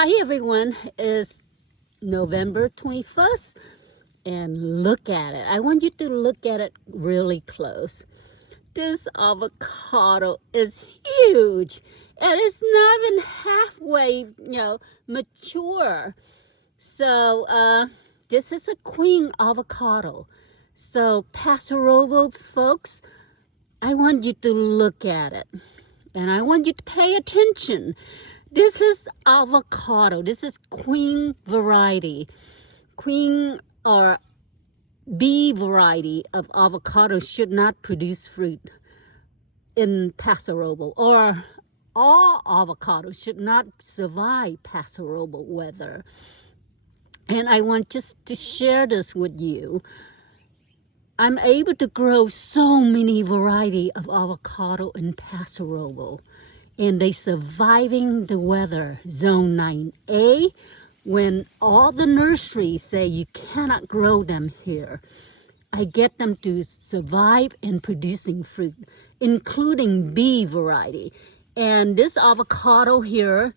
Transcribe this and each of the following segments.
Hi everyone, it's November 21st and look at it. I want you to look at it really close. This avocado is huge and it's not even halfway, mature. So this is a queen avocado. So PASO ROBLES folks, I want you to look at it and I want you to pay attention. This is avocado. This is queen variety. Queen or B variety of avocado should not produce fruit in PASO ROBLES, or all avocados should not survive PASO ROBLES weather. And I want just to share this with you. I'm able to grow so many variety of avocado in PASO ROBLES. And they surviving the weather, zone 9A, when all the nurseries say you cannot grow them here. I get them to survive in producing fruit, including B variety. And this avocado here,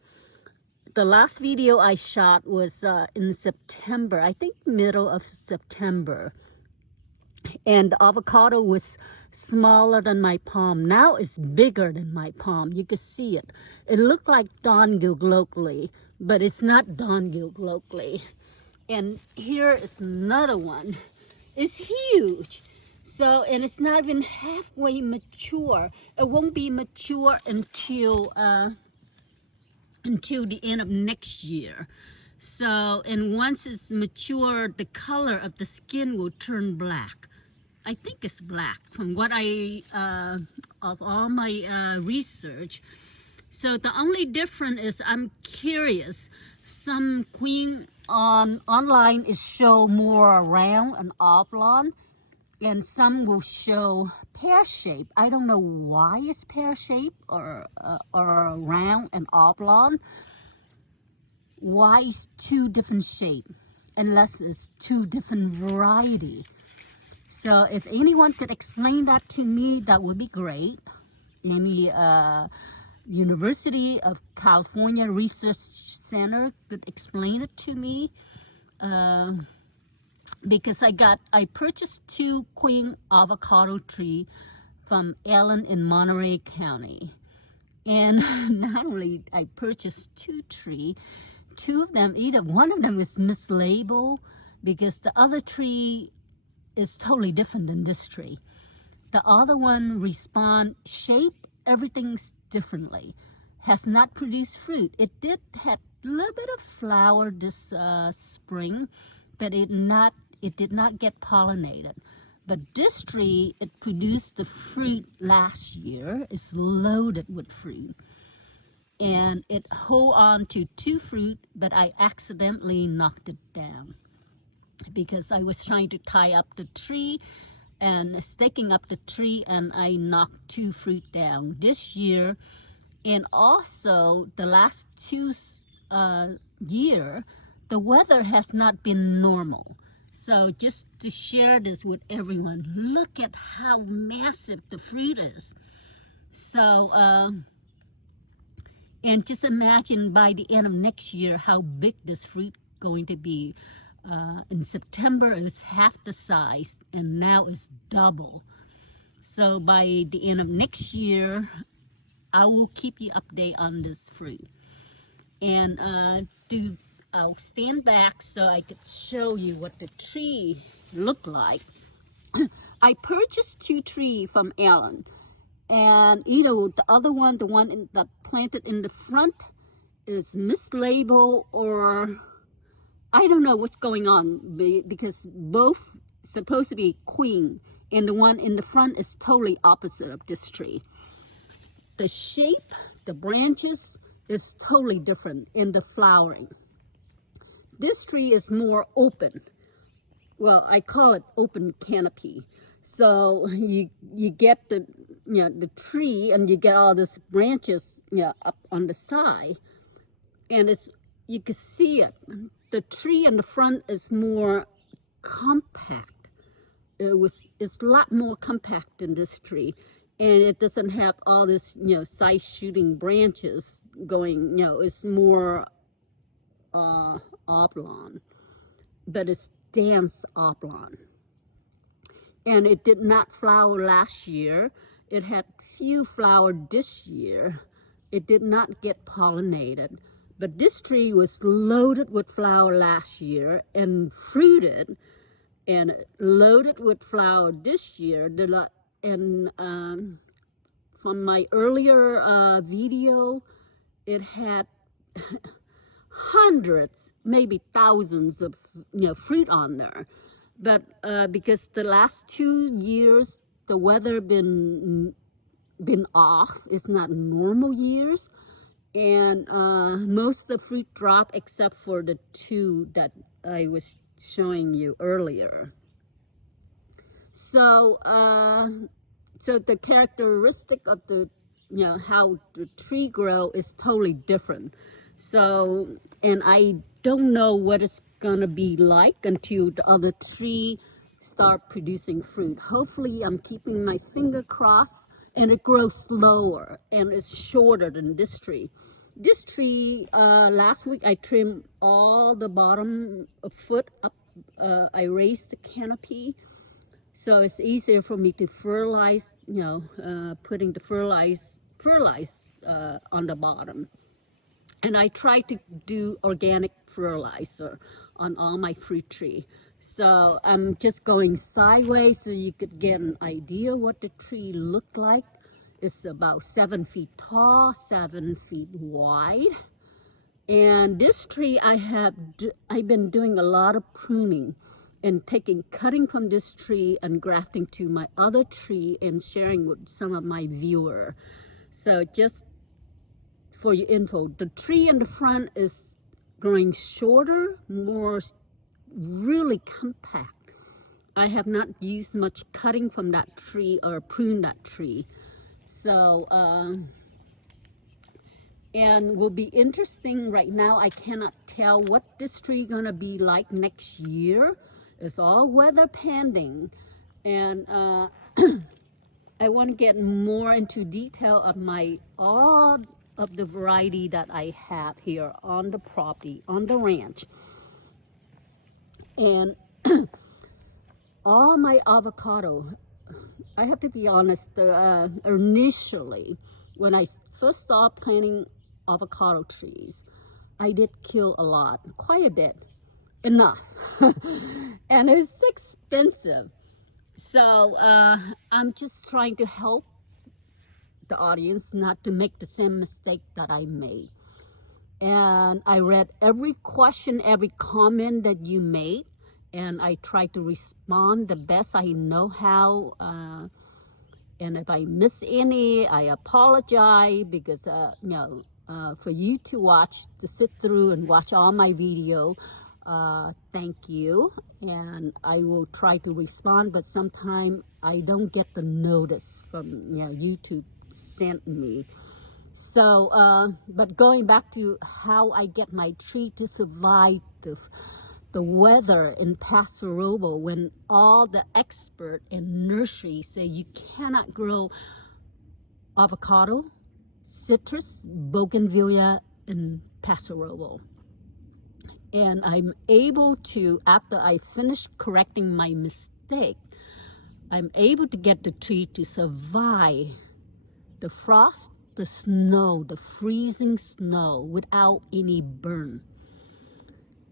the last video I shot was in September, I think middle of September. And the avocado was smaller than my palm. Now it's bigger than my palm. You can see it. It looked like Dongil locally, but it's not Dongil locally. And here is another one. It's huge. So, and it's not even halfway mature. It won't be mature until the end of next year. So, and once it's mature, the color of the skin will turn black. I think it's black from what of all my research. So the only difference is I'm curious. Some queen online is show more round and oblong, and some will show pear shape. I don't know why it's pear shape or round and oblong. Why is two different shape unless it's two different variety? So if anyone could explain that to me, that would be great. Any University of California Research Center could explain it to me. Because I purchased 2 queen avocado tree from Ellen in Monterey County. And not only I purchased 2 tree, 2 of them, either one of them is mislabeled because the other tree is totally different than this tree. The other one respond shape, everything's differently. Has not produced fruit. It did have a little bit of flower this spring, but it did not get pollinated. But this tree, it produced the fruit last year. It's loaded with fruit. And it hold on to 2 fruit, but I accidentally knocked it down because I was trying to tie up the tree and staking up the tree, and I knocked 2 fruit down this year. And also the last 2 year, the weather has not been normal. So just to share this with everyone, look at how massive the fruit is. So, and just imagine by the end of next year how big this fruit going to be. In September it was half the size, and now it's double. So by the end of next year, I will keep you updated on this fruit. And I'll stand back so I could show you what the tree looked like. I purchased 2 trees from Ellen, and either the other one, the one that planted in the front, is mislabeled, or I don't know what's going on, because both supposed to be queen, and the one in the front is totally opposite of this tree. The shape, the branches is totally different in the flowering. This tree is more open. Well, I call it open canopy. So you get the the tree, and you get all these branches up on the side, and you can see it. The tree in the front is more compact. It's a lot more compact than this tree, and it doesn't have all this side shooting branches going. It's more oblong, but it's dense oblong. And it did not flower last year. It had few flowers this year. It did not get pollinated. But this tree was loaded with flower last year and fruited, and loaded with flower this year. And from my earlier video, it had hundreds, maybe thousands of fruit on there. But because the last 2 years the weather been off, it's not normal years, and most of the fruit drop except for the 2 that I was showing you earlier. So so the characteristic of the how the tree grow is totally different. So, and I don't know what it's gonna be like until the other tree start producing fruit. Hopefully I'm keeping my finger crossed, and it grows slower and it's shorter than this tree. This tree, last week I trimmed all the bottom a foot up. I raised the canopy, so it's easier for me to fertilize, putting the fertilize on the bottom. And I try to do organic fertilizer on all my fruit tree. So I'm just going sideways so you could get an idea what the tree looked like. It's about 7 feet tall, 7 feet wide. And this tree I've been doing a lot of pruning and cutting from this tree and grafting to my other tree and sharing with some of my viewers. So just for your info, the tree in the front is growing shorter, more really compact. I have not used much cutting from that tree or prune that tree. So, and will be interesting right now. I cannot tell what this tree gonna be like next year. It's all weather pending. And I want to get more into detail of all of the variety that I have here on the property, on the ranch. And all my avocado, I have to be honest, initially, when I first started planting avocado trees, I did kill a lot, quite a bit, enough. And it's expensive. So I'm just trying to help the audience not to make the same mistake that I made. And I read every question, every comment that you made, and I try to respond the best I know how. And if I miss any, I apologize, because for you to sit through and watch all my video, thank you. And I will try to respond, but sometimes I don't get the notice from YouTube sent me. So but going back to how I get my tree to survive the weather in PASO ROBLES, when all the experts in nursery say you cannot grow avocado, citrus, bougainvillea in PASO ROBLES. And I'm able to, after I finish correcting my mistake, I'm able to get the tree to survive the frost, the snow, the freezing snow without any burn.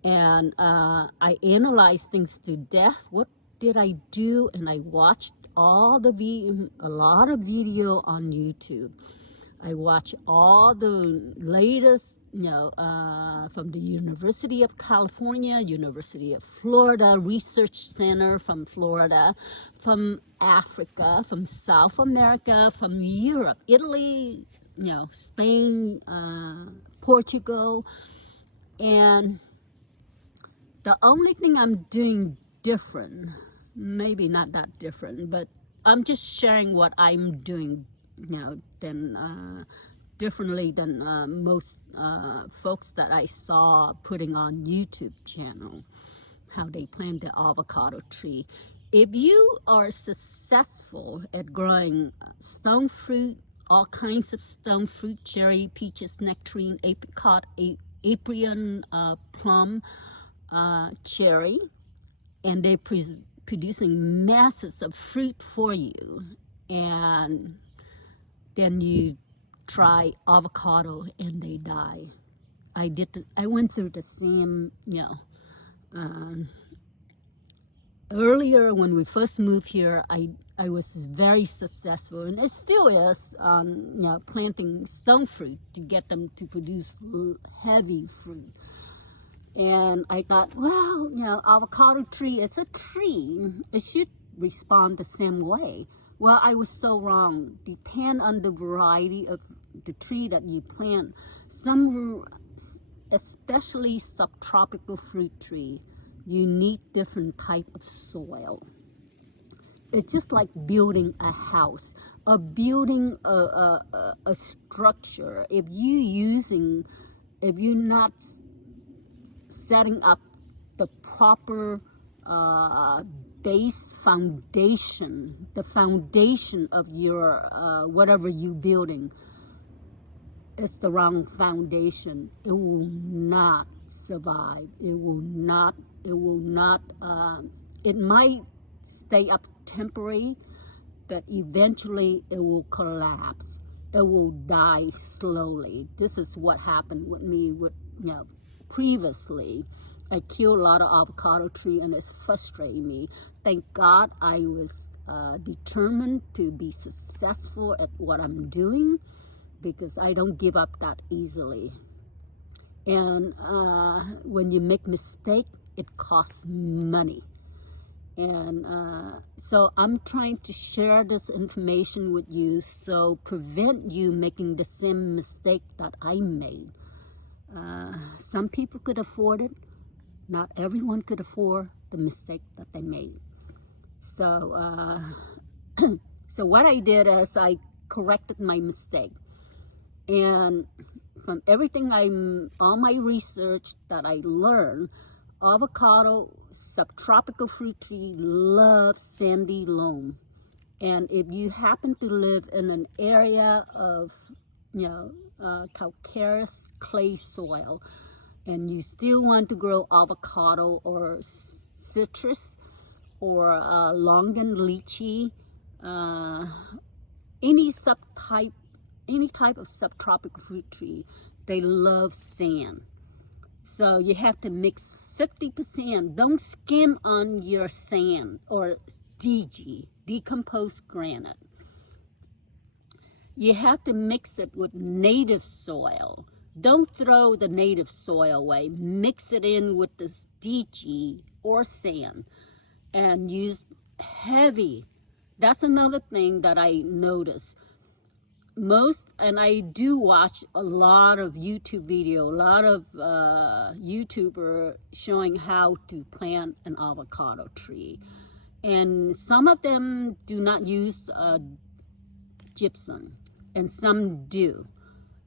And I analyze things to death. What did I do? And I watched a lot of video on YouTube. I watch all the latest, from the University of California, University of Florida, Research Center from Florida, from Africa, from South America, from Europe, Italy, Spain, Portugal. And the only thing I'm doing different, maybe not that different, but I'm just sharing what I'm doing, differently than most folks that I saw putting on YouTube channel, how they plant the avocado tree. If you are successful at growing stone fruit, all kinds of stone fruit, cherry, peaches, nectarine, apricot, Apian plum cherry, and they're producing masses of fruit for you. And then you try avocado and they die. I went through the same, earlier when we first moved here, I was very successful, and it still is, planting stone fruit to get them to produce heavy fruit. And I thought, well, avocado tree is a tree. It should respond the same way. Well, I was so wrong. Depend on the variety of the tree that you plant. Some, especially subtropical fruit tree, you need different type of soil. It's just like building a house or building a structure. If you're not setting up the proper base foundation, the foundation of your whatever you're building, it's the wrong foundation. It will not survive. It might stay up temporary, but eventually it will collapse. It will die slowly. This is what happened with me previously. I killed a lot of avocado tree and it's frustrating me. Thank God I was determined to be successful at what I'm doing, because I don't give up that easily. And when you make mistake, it costs money. And so I'm trying to share this information with you, so prevent you making the same mistake that I made. Some people could afford it. Not everyone could afford the mistake that they made. So, so what I did is I corrected my mistake. And from everything all my research that I learned, avocado, subtropical fruit tree, loves sandy loam. And if you happen to live in an area of, calcareous clay soil, and you still want to grow avocado or citrus or longan lychee, any type of subtropical fruit tree, they love sand. So you have to mix 50%. Don't skim on your sand or DG, decomposed granite. You have to mix it with native soil. Don't throw the native soil away. Mix it in with this DG or sand and use heavy. That's another thing that I noticed. And I do watch a lot of YouTube video, a lot of YouTuber showing how to plant an avocado tree. And some of them do not use gypsum, and some do.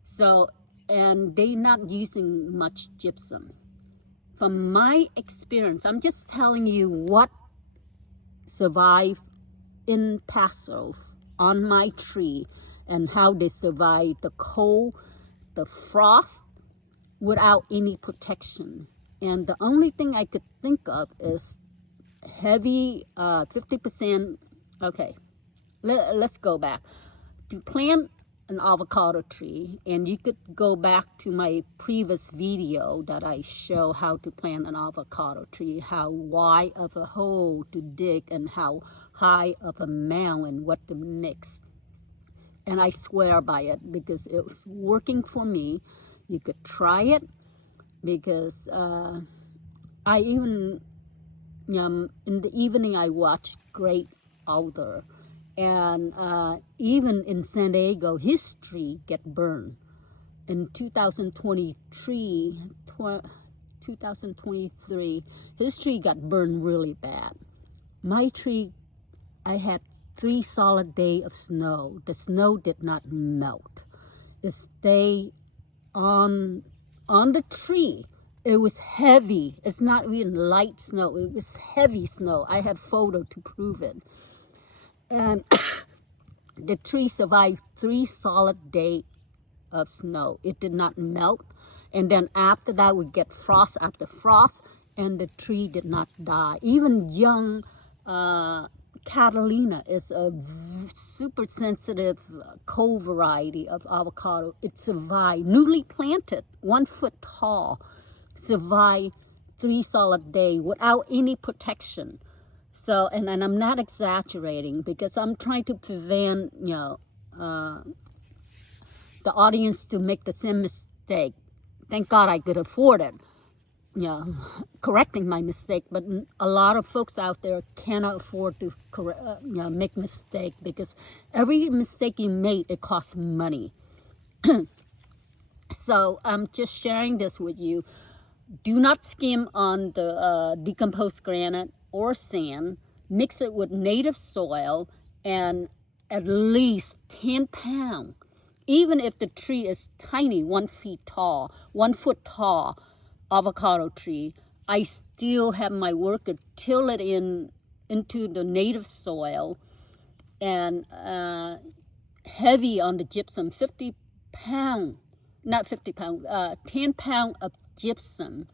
So, and they're not using much gypsum. From my experience, I'm just telling you what survived in PASO on my tree, and how they survive the cold, the frost, without any protection. And the only thing I could think of is heavy 50%. Okay, let's go back. To plant an avocado tree, and you could go back to my previous video that I show how to plant an avocado tree, how wide of a hole to dig and how high of a mound and what to mix. And I swear by it because it was working for me. You could try it, because I even, in the evening I watch Great Alder. And even in San Diego, his tree get burned. In 2023, his tree got burned really bad. My tree, I had 3 solid days of snow. The snow did not melt. It stayed on the tree. It was heavy. It's not even light snow. It was heavy snow. I have photo to prove it. And the tree survived 3 solid days of snow. It did not melt. And then after that, we get frost after frost, and the tree did not die. Even young Catalina is a super sensitive cold variety of avocado. It survived, newly planted, 1 foot tall, survived 3 solid days without any protection. So, and I'm not exaggerating, because I'm trying to prevent, the audience to make the same mistake. Thank God I could afford it, correcting my mistake. But a lot of folks out there cannot afford to make mistake, because every mistake you make, it costs money. So I'm just sharing this with you. Do not skim on the decomposed granite or sand. Mix it with native soil and at least 10 pounds. Even if the tree is tiny, 1 foot tall, avocado tree, I still have my worker till it into the native soil and heavy on the gypsum, 50 pounds, not 50 pounds, 10 pounds of gypsum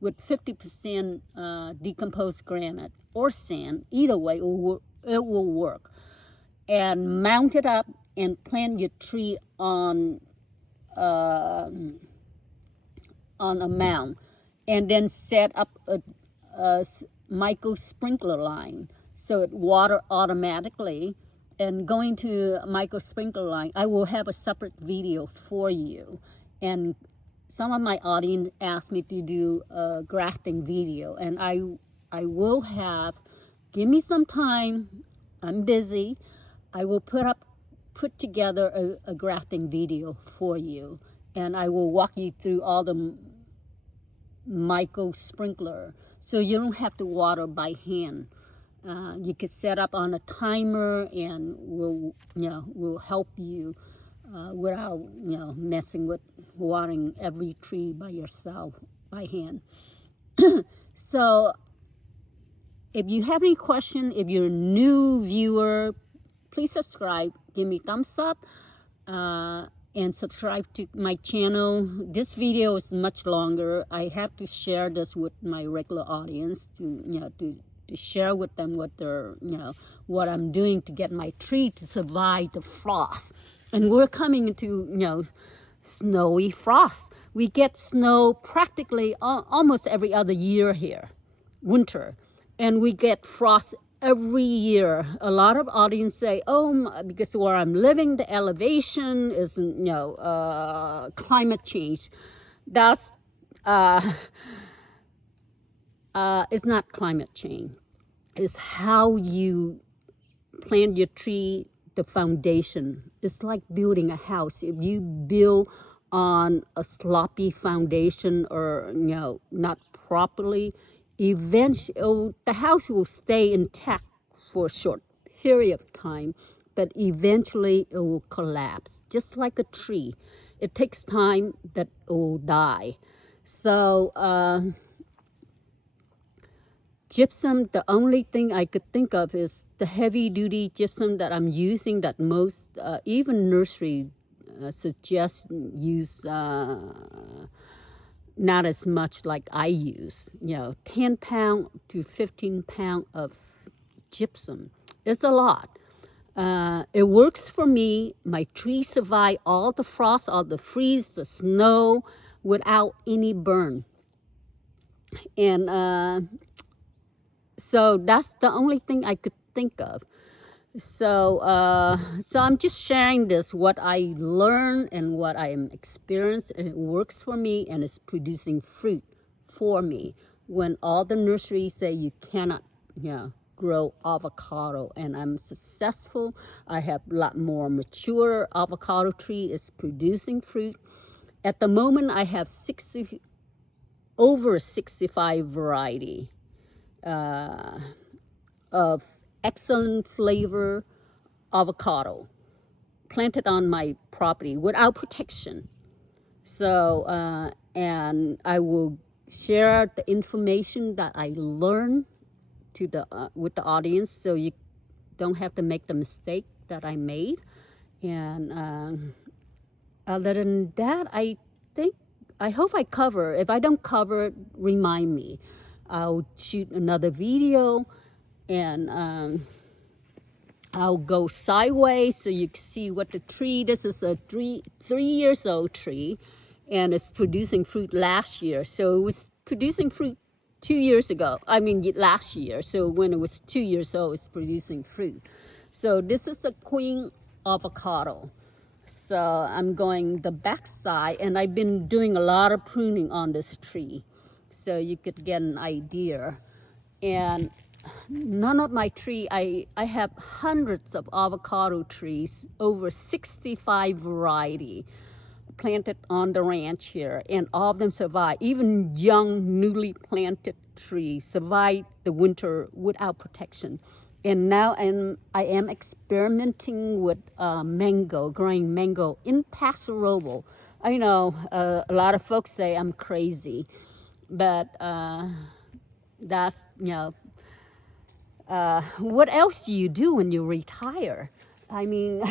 with 50% decomposed granite or sand. Either way, it will work. And mount it up and plant your tree on a mound, and then set up a micro sprinkler line so it water automatically. And going to a micro sprinkler line, I will have a separate video for you. And some of my audience asked me to do a grafting video, and I will have. Give me some time. I'm busy. I will put together a grafting video for you, and I will walk you through all the micro sprinkler, so you don't have to water by hand. You can set up on a timer, and will help you without messing with watering every tree by yourself by hand. So if you have any question, if you're a new viewer, please subscribe, give me thumbs up, and subscribe to my channel. This video is much longer. I have to share this with my regular audience to share with them what they're, what I'm doing to get my tree to survive the frost. And we're coming into, snowy frost. We get snow practically almost every other year here, winter. And we get frost every year. A lot of audience say, oh, because where I'm living, the elevation is, climate change. That's, it's not climate change. It's how you plant your tree, the foundation. It's like building a house. If you build on a sloppy foundation or, not properly, eventually the house will stay intact for a short period of time, but eventually it will collapse, just like a tree. It takes time that it will die. So gypsum, the only thing I could think of is the heavy-duty gypsum that I'm using, that most, even nursery suggest use not as much like I use. 10 pound to 15 pound of gypsum. It's a lot. It works for me. My trees survive all the frost, all the freeze, the snow, without any burn. And so that's the only thing I could think of. So I'm just sharing this, what I learned and what I am experienced, and it works for me, and it's producing fruit for me. When all the nurseries say you cannot, grow avocado, and I'm successful. I have a lot more mature avocado tree is producing fruit. At the moment, I have over 65 variety of excellent flavor avocado planted on my property without protection. So and I will share the information that I learned to with the audience, so you don't have to make the mistake that I made. And other than that, I think I hope I cover. If I don't cover it, remind me. I'll shoot another video, and I'll go sideways so you can see what the tree. This is a 3 years old tree, and it's producing fruit last year. So it was producing fruit 2 years ago. I mean last year. So when it was 2 years old, it's producing fruit. So this is a queen avocado. So I'm going the back side, and I've been doing a lot of pruning on this tree, so you could get an idea. And none of my tree, I have hundreds of avocado trees, over 65 variety planted on the ranch here, and all of them survive. Even young, newly planted trees survive the winter without protection. And now I am experimenting with mango, growing mango in PASO Robles. I know a lot of folks say I'm crazy, but that's, what else do you do when you retire? I mean,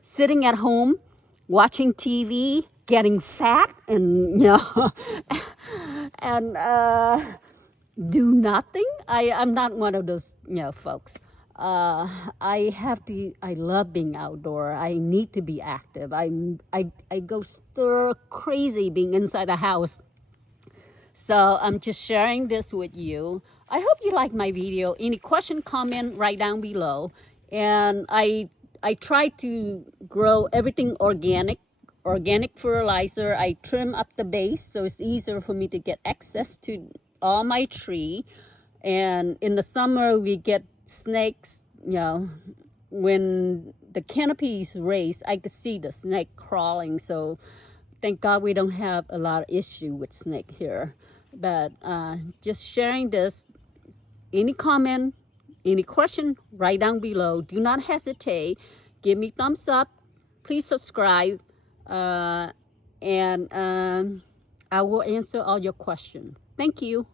sitting at home, watching TV, getting fat, and, and do nothing. I'm not one of those, folks. I love being outdoor. I need to be active. I go stir crazy being inside the house. So I'm just sharing this with you. I hope you like my video. Any question, comment right down below. And I try to grow everything organic fertilizer. I trim up the base so it's easier for me to get access to all my tree. And in the summer we get snakes. When the canopy is raised, I could see the snake crawling. So thank God we don't have a lot of issue with snake here. But just sharing this. Any comment, any question, right down below. Do not hesitate. Give me thumbs up. Please subscribe. And I will answer all your questions. Thank you.